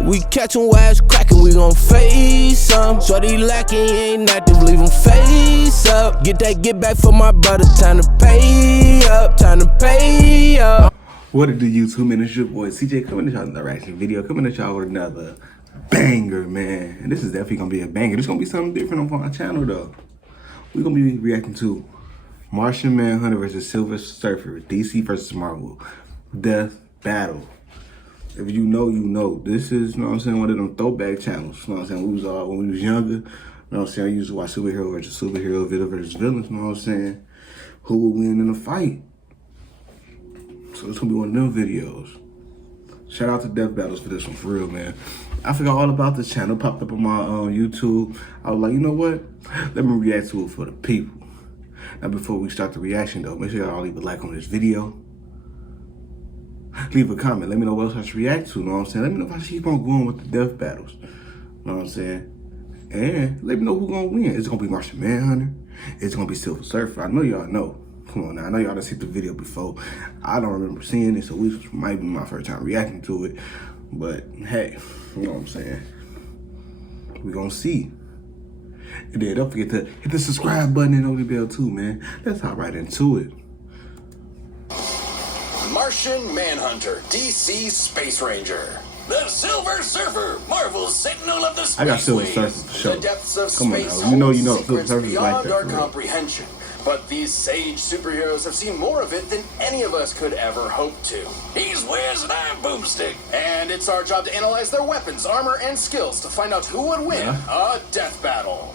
We catchin' wise crackin', we gon' face some. Shorty lacking, ain't active, leave him face up. Get back for my brother, time to pay up, time to pay up. What it do, YouTube, man? It's your boy CJ coming at y'all with another reaction video, coming at y'all with another banger, man. And this is definitely gonna be a banger. This gonna be something different on our channel, though. We're gonna be reacting to Martian Manhunter versus Silver Surfer, DC versus Marvel, Death Battle. If you know, you know. This is, you know what I'm saying, one of them throwback channels. You know what I'm saying? When we was younger, you know what I'm saying? I used to watch superhero versus superhero, villain versus villains. You know what I'm saying? Who will win in a fight? So it's gonna be one of them videos. Shout out to Death Battles for this one, for real, man. I forgot all about this channel. Popped up on my YouTube. I was like, you know what? Let me react to it for the people. Now, before we start the reaction, though, make sure y'all leave a like on this video. Leave a comment. Let me know what else I should react to. You know what I'm saying? Let me know if I should keep on going with the Death Battles. You know what I'm saying? And let me know who's gonna win. Is it gonna be Martian Manhunter? Is it gonna be Silver Surfer? I know y'all know. Come on now, I know y'all done seen the video before. I don't remember seeing it, so this might be my first time reacting to it. But hey, you know what I'm saying? We gonna see. And then don't forget to hit the subscribe button and notification bell too, man. Let's hop right into it. Martian Manhunter, DC Space Ranger. The Silver Surfer, Marvel's Sentinel of the Space I got Silver Surfer Waves. for sure. The depths of Come on space now, you know, hold Silver secrets Surfer's beyond like that, our for real. comprehension. But these sage superheroes have seen more of it than any of us could ever hope to. He's Wiz and I'm Boomstick. And it's our job to analyze their weapons, armor, and skills to find out who would win a death battle.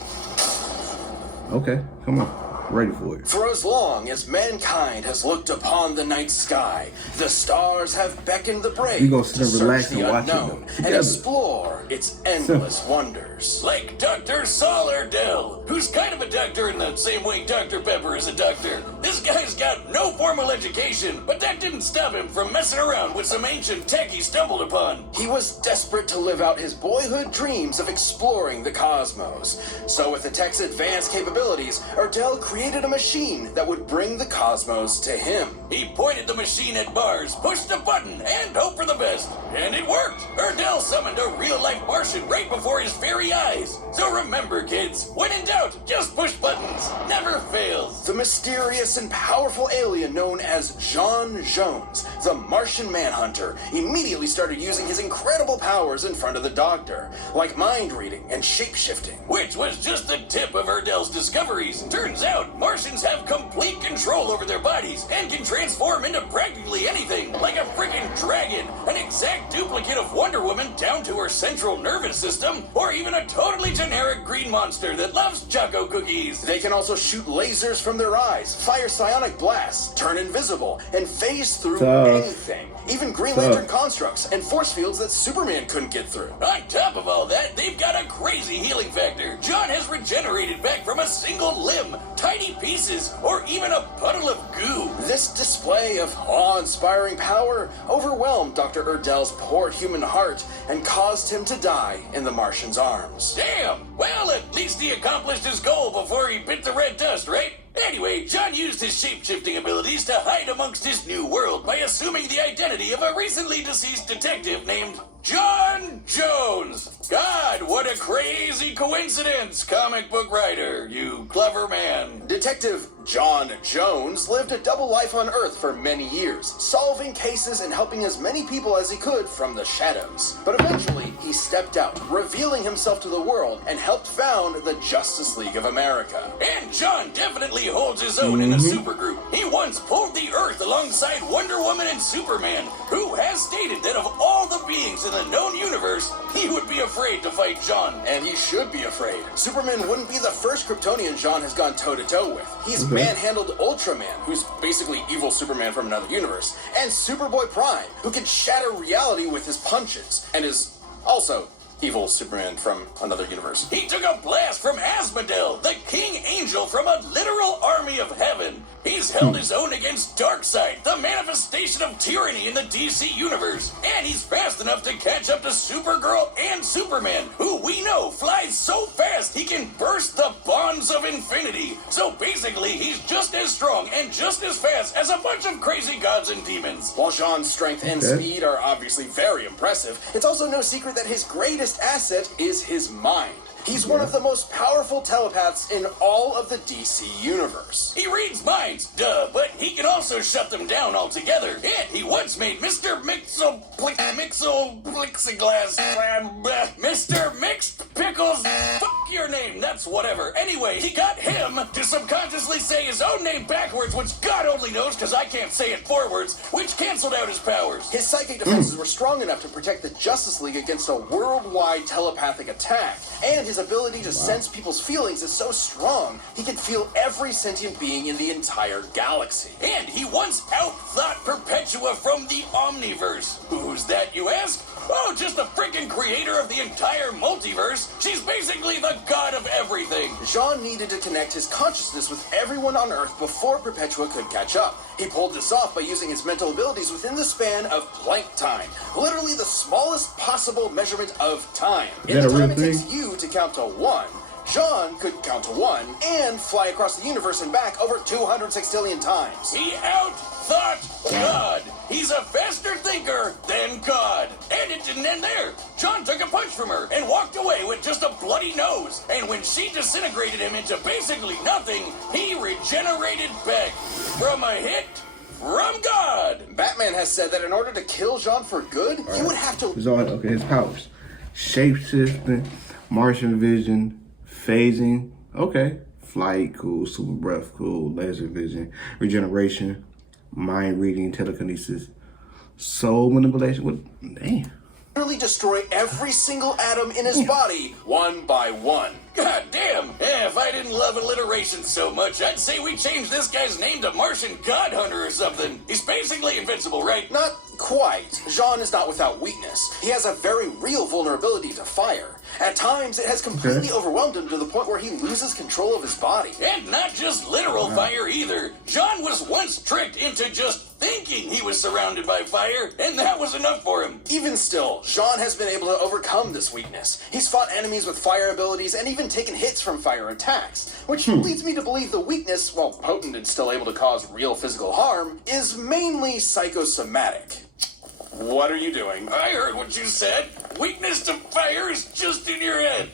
Okay, come on. Ready for it. For as long as mankind has looked upon the night sky, the stars have beckoned the brave We gonna sit to and search relax the and watch it, unknown though, and together. explore its endless wonders. Like Dr. Saul Erdell, who's kind of a doctor in the same way Dr. Pepper is a doctor. This guy's got no formal education, but that didn't stop him from messing around with some ancient tech he stumbled upon. He was desperate to live out his boyhood dreams of exploring the cosmos. So with the tech's advanced capabilities, Erdell created a machine that would bring the cosmos to him. He pointed the machine at Mars, pushed a button, and hoped for the best. And it worked! Erdell summoned a real-life Martian right before his very eyes. So remember, kids, when in doubt, just push buttons. Never fails. The mysterious and powerful alien known as John Jones, the Martian Manhunter, immediately started using his incredible powers in front of the Doctor, like mind reading and shape-shifting. Which was just the tip of Erdell's discoveries. Turns out, Martians have complete control over their bodies and can transform into practically anything, like a freaking dragon, an exact duplicate of Wonder Woman down to her central nervous system, or even a totally generic green monster that loves choco cookies. They can also shoot lasers from their eyes, fire psionic blasts, turn invisible, and phase through anything. Even Green Lantern constructs and force fields that Superman couldn't get through. On top of all that, they've got a crazy healing factor. John has regenerated back from a single limb, tiny pieces, or even a puddle of goo. This display of awe-inspiring power overwhelmed Dr. Erdell's poor human heart and caused him to die in the Martian's arms. Damn! Well, at least he accomplished his goal before he bit the red dust, right? Anyway, John used his shape-shifting abilities to hide amongst his new world by assuming the identity of a recently deceased detective named John Jones. God, what a crazy coincidence, comic book writer, you clever man. Detective John Jones lived a double life on Earth for many years, solving cases and helping as many people as he could from the shadows. But eventually, he stepped out, revealing himself to the world, and helped found the Justice League of America. And John definitely holds his own in a supergroup. He once pulled the Earth alongside Wonder Woman and Superman, who has stated that of all the beings in the known universe, he would be afraid to fight John. And he should be afraid. Superman wouldn't be the first Kryptonian John has gone toe-to-toe with. He's manhandled Ultraman, who's basically evil Superman from another universe, and Superboy Prime, who can shatter reality with his punches, and is also evil Superman from another universe. He took a blast from Asmodel, the king angel from a literal army of heaven. He's held his own against Darkseid, the manifestation of tyranny in the DC universe. And he's fast enough to catch up to Supergirl and Superman, who we know flies so fast he can burst the bond Bonds of Infinity. So basically, he's just as strong and just as fast as a bunch of crazy gods and demons. While Jean's strength and speed are obviously very impressive, it's also no secret that his greatest asset is his mind. He's one of the most powerful telepaths in all of the DC universe. He reads minds, duh, but he can also shut them down altogether. And he once made Mr. Plexiglass, Mr. Mixed Pickles, fuck your name, that's whatever. Anyway, he got him to subconsciously say his own name backwards, which God only knows because I can't say it forwards, which canceled out his powers. His psychic defenses were strong enough to protect the Justice League against a worldwide telepathic attack, and his ability to sense people's feelings is so strong, he can feel every sentient being in the entire galaxy. And he once outthought Perpetua from the Omniverse. Who's that, you ask? Oh, just the freaking creator of the entire multiverse. She's basically the god of everything. Jean needed to connect his consciousness with everyone on Earth before Perpetua could catch up. He pulled this off by using his mental abilities within the span of Planck time, literally the smallest possible measurement of time. In the time it takes you to count to 1, Jean could count to 1 and fly across the universe and back over 200 sextillion times. He outthought God. He's a faster thinker than God. And it didn't end there. John took a punch from her and walked away with just a bloody nose. And when she disintegrated him into basically nothing, he regenerated back from a hit from God. Batman has said that in order to kill Jean for good, he would have to... His powers. Shape-shifting, Martian vision, phasing, okay. Flight, cool. Super breath, cool. Laser vision, regeneration, mind reading, telekinesis, soul manipulation. Damn. Literally destroy every single atom in his body, one by one. God damn! If I didn't love alliteration so much, I'd say we change this guy's name to Martian God Hunter or something. He's basically invincible, right? Not quite. Jean is not without weakness. He has a very real vulnerability to fire. At times, it has completely overwhelmed him to the point where he loses control of his body. And not just literal fire either. John was once tricked into just thinking he was surrounded by fire, and that was enough for him. Even still, Jean has been able to overcome this weakness. He's fought enemies with fire abilities and even taken hits from fire attacks, which leads me to believe the weakness, while potent and still able to cause real physical harm, is mainly psychosomatic. What are you doing? I heard what you said. Weakness to fire is just in your head.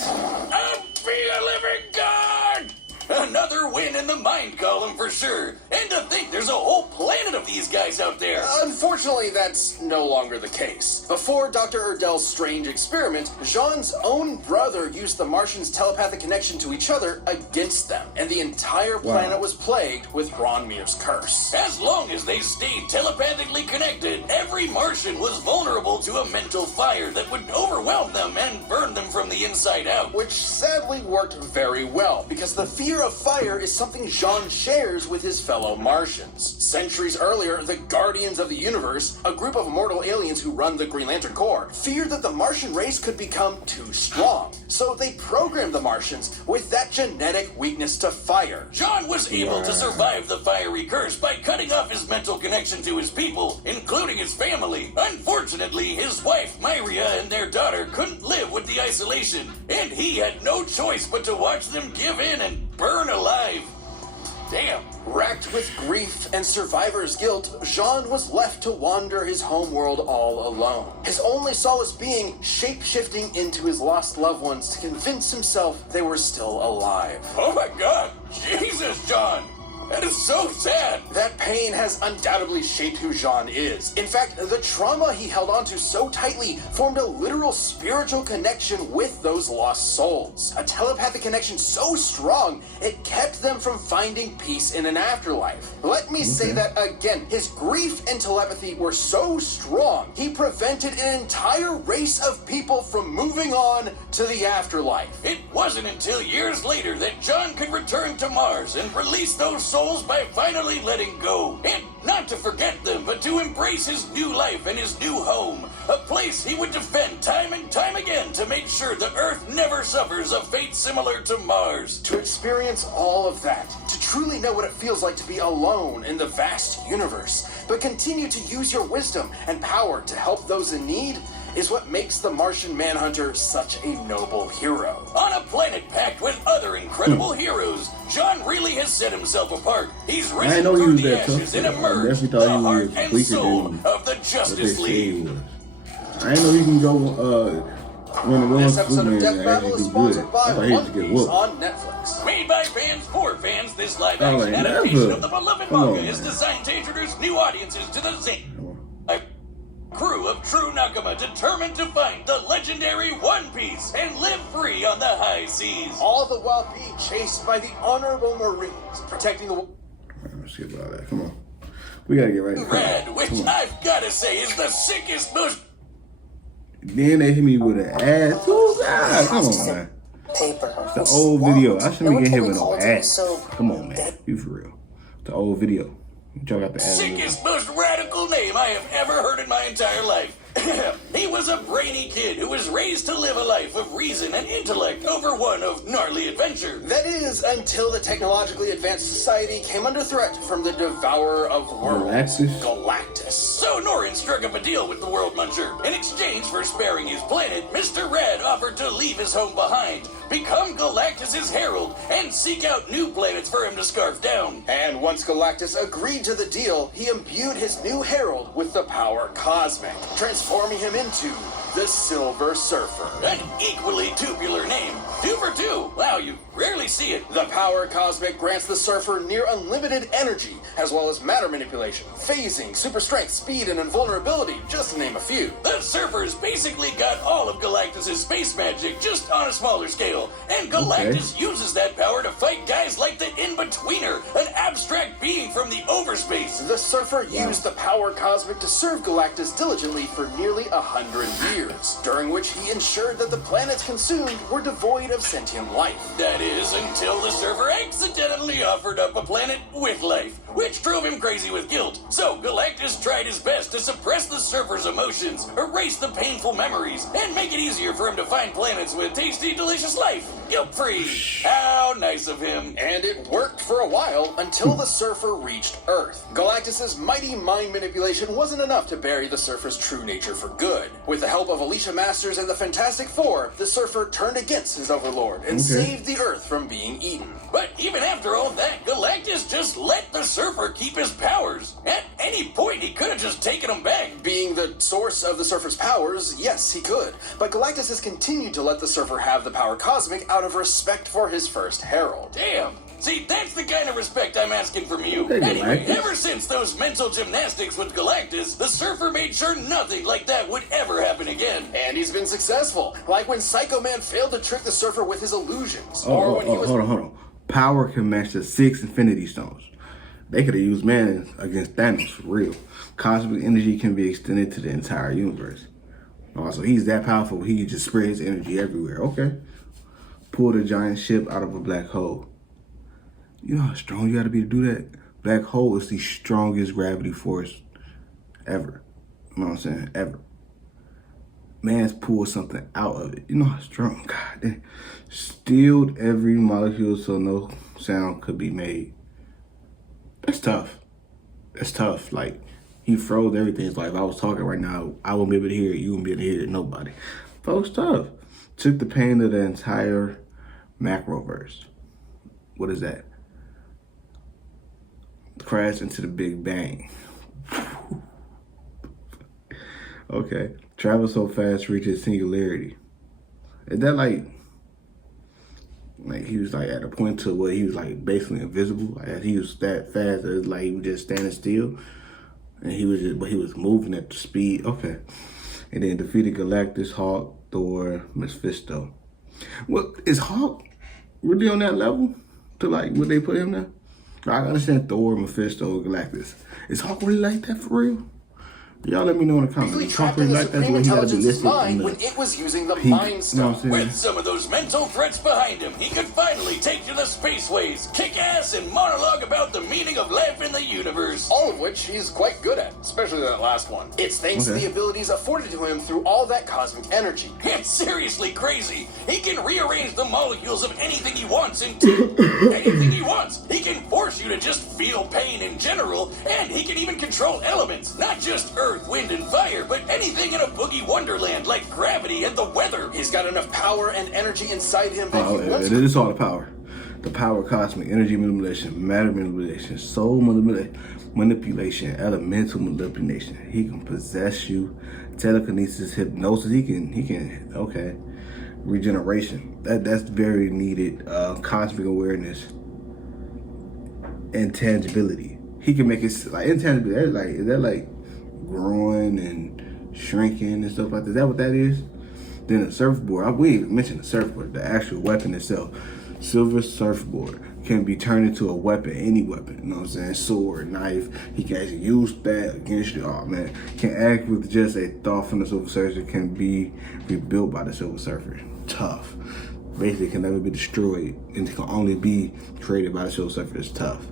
I'll be a living god! Another win in the mind column for sure. And to think there's a whole planet of these guys out there. Unfortunately, that's no longer the case. Before Dr. Erdell's strange experiment, Jean's own brother used the Martians' telepathic connection to each other against them, and the entire planet was plagued with Ronmir's curse. As long as they stayed telepathically connected, every Martian was vulnerable to a mental fire that would overwhelm them and burn them from the inside out. Which sadly worked very well, because the fear of fire is something Jean shares with his fellow Martians. Centuries earlier, the Guardians of the Universe, a group of immortal aliens who run the Green Lantern Corps, feared that the Martian race could become too strong. So they programmed the Martians with that genetic weakness to fire. John was able to survive the fiery curse by cutting off his mental connection to his people, including his family. Unfortunately, his wife, Myria, and their daughter couldn't live with the isolation, and he had no choice but to watch them give in and burn alive. Damn. Racked with grief and survivor's guilt, Jean was left to wander his homeworld all alone. His only solace being shape-shifting into his lost loved ones to convince himself they were still alive. Oh my god! Jesus, John! That is so sad! That pain has undoubtedly shaped who Jean is. In fact, the trauma he held onto so tightly formed a literal spiritual connection with those lost souls. A telepathic connection so strong, it kept them from finding peace in an afterlife. Let me say that again. His grief and telepathy were so strong, he prevented an entire race of people from moving on to the afterlife. It wasn't until years later that John could return to Mars and release those souls by finally letting go. And not to forget them, but to embrace his new life and his new home. A place he would defend time and time again to make sure the Earth never suffers a fate similar to Mars. To experience all of that, to truly know what it feels like to be alone in the vast universe, but continue to use your wisdom and power to help those in need, is what makes the Martian Manhunter such a noble hero. On a planet packed with other incredible heroes, John really has set himself apart. He's risen through the ashes and emerged the heart and soul of the Justice League. I didn't know you can go when This episode of Death Battle is do good. sponsored by I thought he One was get Piece whooped. on Netflix. Made by fans for fans, this live Oh, action like adaptation never. of the beloved Come on, manga is man. designed to introduce new audiences to the Zaybaby crew of true Nakama determined to find the legendary One Piece and live free on the high seas. All the while being chased by the honorable Marines, protecting the... Let's skip all that. Come on. We gotta get right to Red, which I've gotta say is the sickest, most... Then they hit me with an ad. Oh, God. Come on, man. Paper. It's the old video. I shouldn't get hit with no Called ad. so Come on, man. Be for real. The old video. Y'all got the ad. sickest, most radical name I have ever heard in my entire life. He was a brainy kid who was raised to live a life of reason and intellect over one of gnarly adventure. That is, until the technologically advanced society came under threat from the devourer of worlds, Galactus. So Norin struck up a deal with the World Muncher. In exchange for sparing his planet, Mr. Red offered to leave his home behind, become Galactus's herald, and seek out new planets for him to scarf down. And once Galactus agreed to the deal, he imbued his new herald with the power cosmic, transforming him into the Silver Surfer. An equally tubular name. 2 for 2. Wow, you rarely see it. The power cosmic grants the Surfer near unlimited energy, as well as matter manipulation, phasing, super strength, speed, and invulnerability, just to name a few. The Surfer's basically got all of Galactus' space magic, just on a smaller scale. And Galactus uses that power to fight guys like the In-Betweener, an abstract being from the overspace. The Surfer used the power cosmic to serve Galactus diligently for nearly 100 years, during which he ensured that the planets consumed were devoid of sentient life. That is, until the Surfer accidentally offered up a planet with life, which drove him crazy with guilt. So Galactus tried his best to suppress the Surfer's emotions, erase the painful memories, and make it easier for him to find planets with tasty, delicious life. Guilt-free. How nice of him. And it worked for a while until the Surfer reached Earth. Galactus's mighty mind manipulation wasn't enough to bury the Surfer's true nature for good. With the help of Alicia Masters and the Fantastic Four, the Surfer turned against his overlord and saved the Earth from being eaten. But even after all that, Galactus just let the Surfer keep his powers. At any point, he could have just taken them back. Being the source of the Surfer's powers, yes, he could. But Galactus has continued to let the Surfer have the power cosmic out of respect for his first herald. Damn. See, that's the kind of respect I'm asking from you. Hey, Anyway, Galactus. ever since those mental gymnastics with Galactus, the Surfer made sure nothing like that would ever happen again. And he's been successful, like when Psycho Man failed to trick the Surfer with his illusions. Hold on. Power can match the 6 Infinity Stones. They could have used man against Thanos for real. Cosmic energy can be extended to the entire universe. Also, he's that powerful, he can just spread his energy everywhere. Okay. Pull the giant ship out of a black hole. You know how strong you gotta be to do that? Black hole is the strongest gravity force ever. You know what I'm saying? Ever. Man's pulled something out of it. You know how strong? God damn. Stilled every molecule so no sound could be made. That's tough. That's tough. Like, he froze everything. It's like, if I was talking right now, I wouldn't be able to hear it. You wouldn't be able to hear it. Nobody. Folks, tough. Took the pain of the entire macroverse. What is that? Crash into the Big Bang. Okay. Travel so fast, reaches singularity. Is that like he was like at a point to where he was like basically invisible? Like he was that fast that like he was just standing still, and he was moving at the speed. Okay. And then defeated Galactus, Hulk, Thor, Mephisto. Well, is Hulk really on that level to like would they put him there? I understand Thor, Mephisto, Galactus. Is Hulk really like that for real? Y'all let me know in the comments. Briefly Is Hulk trapped in really the like that Supreme where he gotta be Intelligence's listed in mind the when it was using the peak? Mind You know Stone. what I'm saying? With some of those mental threats behind him, he could finally take to the spaceways, kick ass, and monologue about the meaning of life in the universe. All of which he's quite good at, especially that last one. It's thanks to Okay. the abilities afforded to him through all that cosmic energy. It's seriously crazy. He can rearrange the molecules of anything he wants into anything he wants. He can force you to just feel pain in general, and he can even control elements, not just Earth earth, wind, and fire, but anything in a boogie wonderland like gravity and the weather. He's got enough power and energy inside him that Oh, it is all the power. The power, cosmic, energy manipulation, matter manipulation, soul manipulation, elemental manipulation. He can possess you, telekinesis, hypnosis. He can. Okay, regeneration. That's very needed. Cosmic awareness, intangibility. He can make it like intangibility. Is that like growing and shrinking and stuff like that? Is that what that is? Then the surfboard. We even mentioned the surfboard, the actual weapon itself. Silver surfboard can be turned into a weapon, any weapon, you know what I'm saying? Sword, knife, he can actually use that against you. Oh man, can act with just a thought from the Silver Surfer, can be rebuilt by the Silver Surfer. Tough. Basically can never be destroyed and can only be created by the Silver Surfer. It's tough.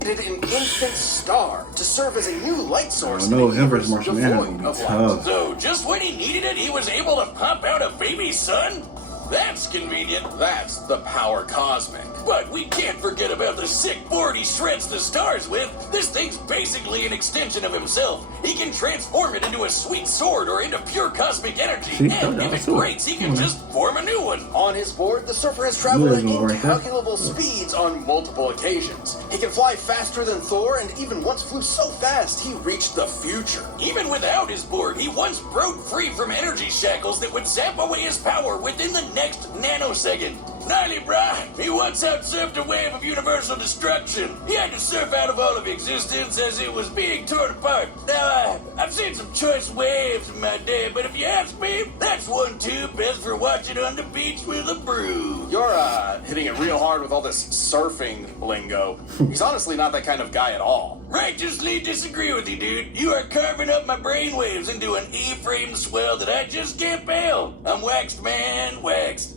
An infant star to serve as a new light source. No, him versus Martian Manhunter gonna be tough. So just when he needed it, he was able to pop out a baby son? That's convenient. That's the power cosmic. But we can't forget about the sick board he shreds the stars with. This thing's basically an extension of himself. He can transform it into a sweet sword or into pure cosmic energy. And if it breaks, he can just form a new one. On his board, the surfer has traveled at incalculable speeds on multiple occasions. He can fly faster than Thor, and even once flew so fast he reached the future. Even without his board, he once broke free from energy shackles that would zap away his power within the next nanosecond. Gnarly, brah. He once outsurfed a wave of universal destruction. He had to surf out of all of existence as it was being torn apart. Now, I've seen some choice waves in my day, but if you ask me, that's one too best for watching on the beach with a brew. You're, hitting it real hard with all this surfing lingo. He's honestly not that kind of guy at all. Righteously disagree with you, dude. You are carving up my brainwaves into an E-frame swell that I just can't bail. I'm waxed, man, waxed.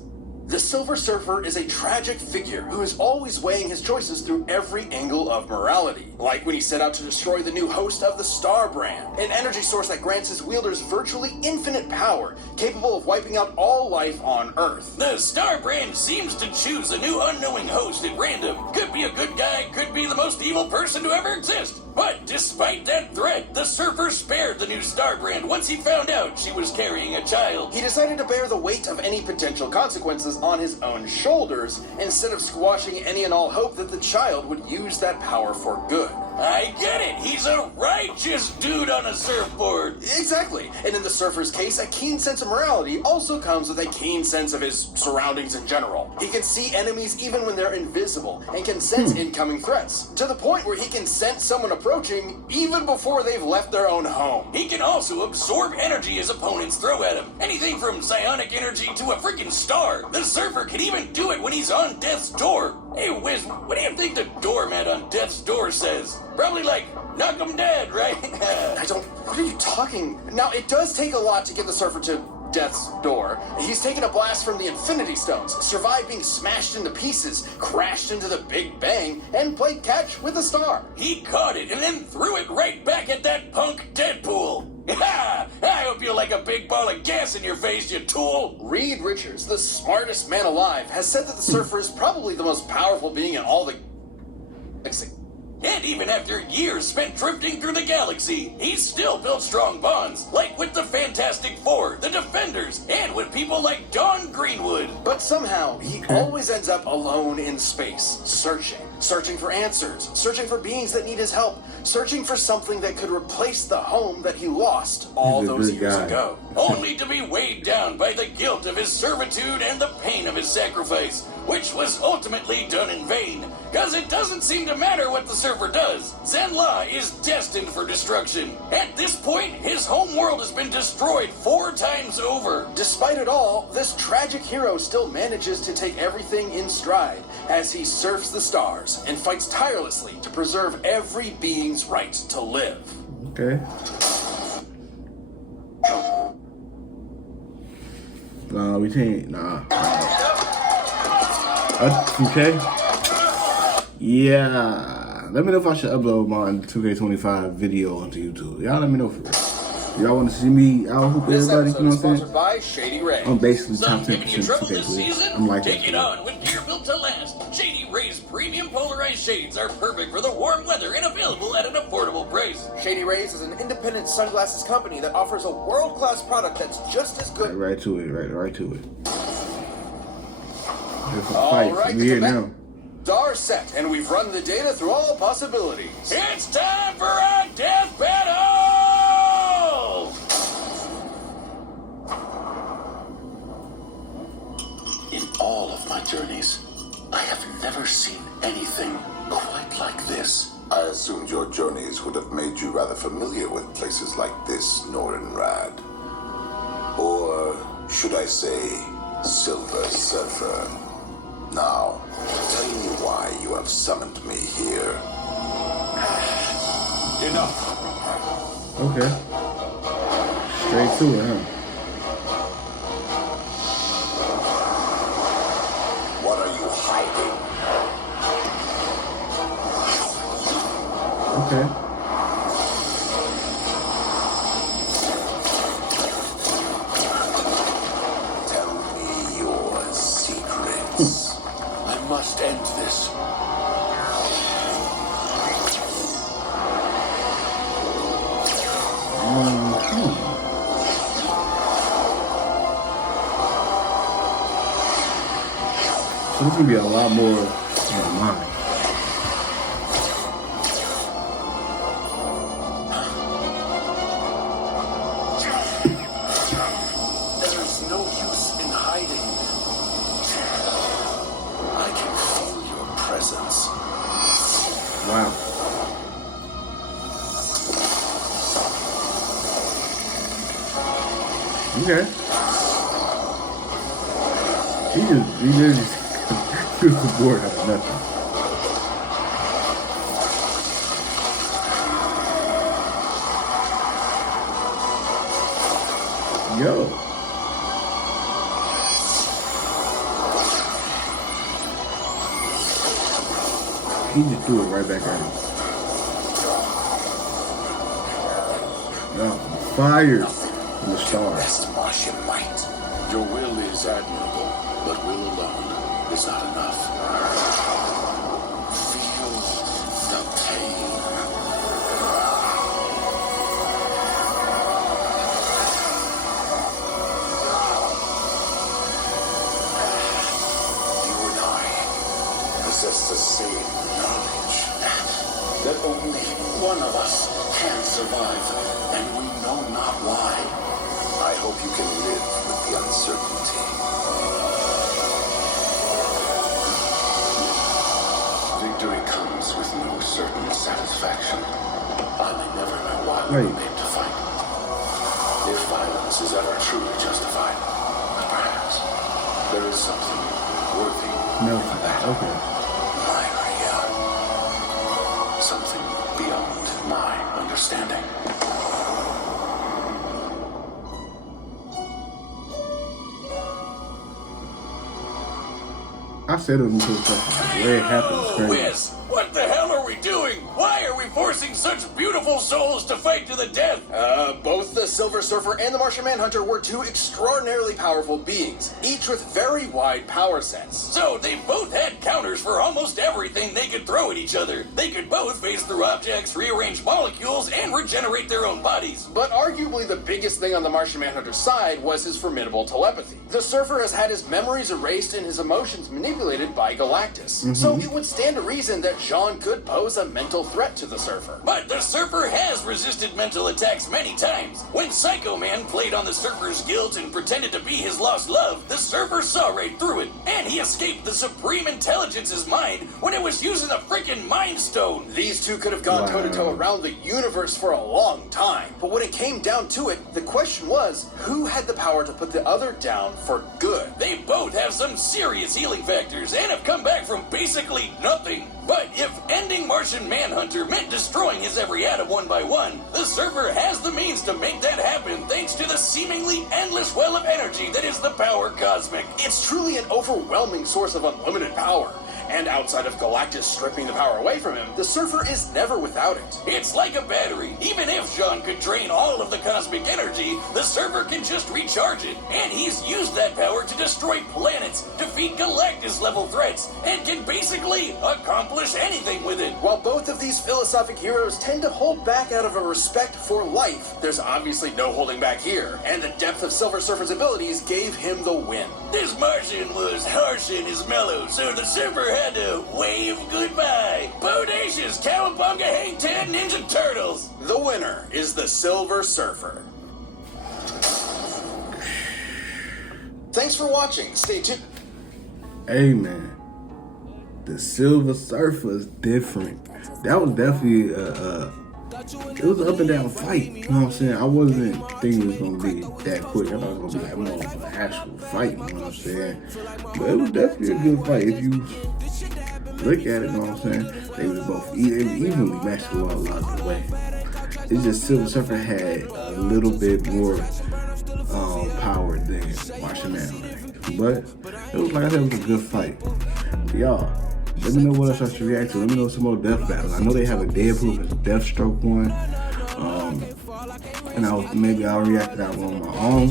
The Silver Surfer is a tragic figure who is always weighing his choices through every angle of morality. Like when he set out to destroy the new host of the Star Brand, an energy source that grants his wielders virtually infinite power, capable of wiping out all life on Earth. The Star Brand seems to choose a new unknowing host at random. Could be a good guy, could be the most evil person to ever exist. But despite that threat, the Surfer spared the new Star Brand once he found out she was carrying a child. He decided to bear the weight of any potential consequences on his own shoulders, instead of squashing any and all hope that the child would use that power for good. I get it. He's a righteous dude on a surfboard. Exactly. And in the surfer's case, a keen sense of morality also comes with a keen sense of his surroundings in general. He can see enemies even when they're invisible and can sense incoming threats, to the point where he can sense someone approaching even before they've left their own home. He can also absorb energy his opponents throw at him. Anything from psionic energy to a freaking star. The surfer can even do it when he's on death's door. Hey, Wiz, what do you think the doormat on death's door says? Probably like, knock 'em dead, right? What are you talking? Now, it does take a lot to get the surfer to death's door. He's taken a blast from the Infinity Stones, survived being smashed into pieces, crashed into the Big Bang, and played catch with a star. He caught it and then threw it right back at that punk Deadpool. I hope you like a big ball of gas in your face, you tool. Reed Richards, the smartest man alive, has said that the surfer is probably the most powerful being in all the galaxy. And even after years spent drifting through the galaxy, he's still built strong bonds, like with the Fantastic Four, the Defenders, and with people like Dawn Greenwood. But somehow, he always ends up alone in space, searching for answers, searching for beings that need his help, searching for something that could replace the home that he lost all those years ago. Only to be weighed down by the guilt of his servitude and the pain of his sacrifice, which was ultimately done in vain. Because it doesn't seem to matter what the surfer does. Zenla is destined for destruction. At this point, his home world has been destroyed 4 times over. Despite it all, this tragic hero still manages to take everything in stride as he surfs the stars and fights tirelessly to preserve every being's right to live. Okay. Nah, we can't. Nah. Okay. Yeah. Let me know if I should upload my 2K25 video onto YouTube. Y'all let me know for real. Y'all want to see me? I hope everybody, you know what I'm saying? By Shady Ray. I'm basically Some top giving 10% you trouble 2K, this please. season? I'm like Take that. it on with gear built to last. Shady Ray's premium polarized Ray shades are perfect for the warm weather and available at an affordable price. Shady Rays is an independent sunglasses company that offers a world-class product that's just as good. Right to it, right to it. There's a All fight. right, We here now. are set, and we've run the data through all possibilities. It's time for a death battle! In all of my journeys, I have never seen anything quite like this. I assumed your journeys would have made you rather familiar with places like this, Nordenrad. Or should I say, Silver Surfer. Now, tell me why you have summoned me here. Enough. Okay. Straight to it, huh? What are you hiding? Okay. Tell me your secrets. I must end this. So this is gonna be a lot more in mine. There's no use in hiding. I can feel your presence. Wow. Okay. He just took the board out of nothing. Yo. He just threw it right back at him. No, fire from the stars. Best Martian might. Your will is admirable, but will alone is not enough. Feel the pain. You and I possess the same knowledge. That only one of us can survive, and we know not why. I hope you can live with the uncertainty. Victory comes with no certain satisfaction. I may never know why we Right. were made to fight. If violence is ever truly justified, then perhaps there is something worthy No. in that. Okay. Myria. Something beyond my understanding. I said it was until something. Where it happened is crazy. Whiz, what the hell are we doing? Why are we forcing such beautiful souls to fight to the death? Both the Silver Surfer and the Martian Manhunter were two extraordinarily powerful beings, each with very wide power sets. So they both had counters for almost everything they could throw at each other. They could both phase through objects, rearrange molecules, and regenerate their own bodies. But arguably the biggest thing on the Martian Manhunter's side was his formidable telepathy. The Surfer has had his memories erased and his emotions manipulated by Galactus. So it would stand to reason that Jean could pose a mental threat to the Surfer. But the Surfer has resisted mental attacks many times. When Psycho Man played on the Surfer's guilt and pretended to be his lost love, the Surfer saw right through it. And he escaped the Supreme Intelligence's mind when it was using a freaking Mind Stone. These two could have gone toe-to-toe around the universe for a long time. But when it came down to it, the question was, who had the power to put the other down for good? They both have some serious healing factors and have come back from basically nothing. But if ending Martian Manhunter meant destroying his every atom one by one, the Surfer has the means to make that happen thanks to the seemingly endless well of energy that is the power cosmic. It's truly an overwhelming source of unlimited power. And outside of Galactus stripping the power away from him, the Surfer is never without it. It's like a battery. Even if Jean could drain all of the cosmic energy, the Surfer can just recharge it. And he's used that power to destroy planets, defeat Galactus-level threats, and can basically accomplish anything with it. While both of these philosophic heroes tend to hold back out of a respect for life, there's obviously no holding back here, and the depth of Silver Surfer's abilities gave him the win. This Martian was harsh in his mellow, so the Surfer had to wave goodbye. Bodacious Cowabunga Hey 10 Ninja Turtles. The winner is the Silver Surfer. Thanks for watching. Stay tuned. Hey man, the Silver Surfer is different. That was definitely it was an up and down fight. You know what I'm saying? I wasn't thinking it was gonna be that quick. I thought it was gonna be like more of an actual fight. You know what I'm saying? But it was definitely a good fight if you look at it. You know what I'm saying? They was both evenly matched a lot of the way. It's just Silver Surfer had a little bit more power than Martian Manhunter. But it was, like I said, it was a good fight. Y'all, let me know what else I should react to. Let me know some more death battles. I know they have a Deadpool and a Deathstroke one. And maybe I'll react to that one on my own.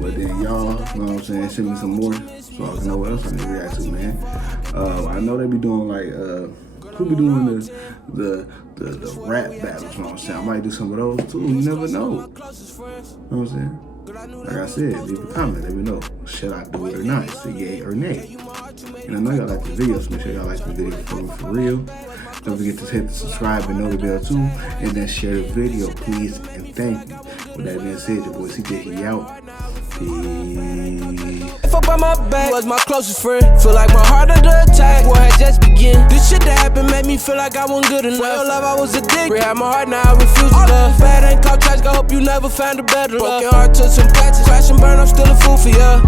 But then y'all, you know what I'm saying, send me some more so I can know what else I need to react to, man. I know they be doing like who be doing the rap battles, you know what I'm saying? I might do some of those too. You never know. You know what I'm saying? Like I said, leave a comment, let me know. Should I do it or not? Say yay or nay. And I know y'all like the video, so make sure y'all like the video for real. Don't forget to hit the subscribe and notification bell too. And then share the video, please, and thank you. With that being said, your boy CJ, he out. Peace. If up on my back was my closest friend. Feel like my heart under attack. War had just begun. This shit that happened made me feel like I wasn't good enough. For your love, I was addicted. Rehab my heart, now I refuse to love. Bad ain't called trash, I hope you never find a better love. Broken heart took some patches. Crash and burn, I'm still a fool for ya.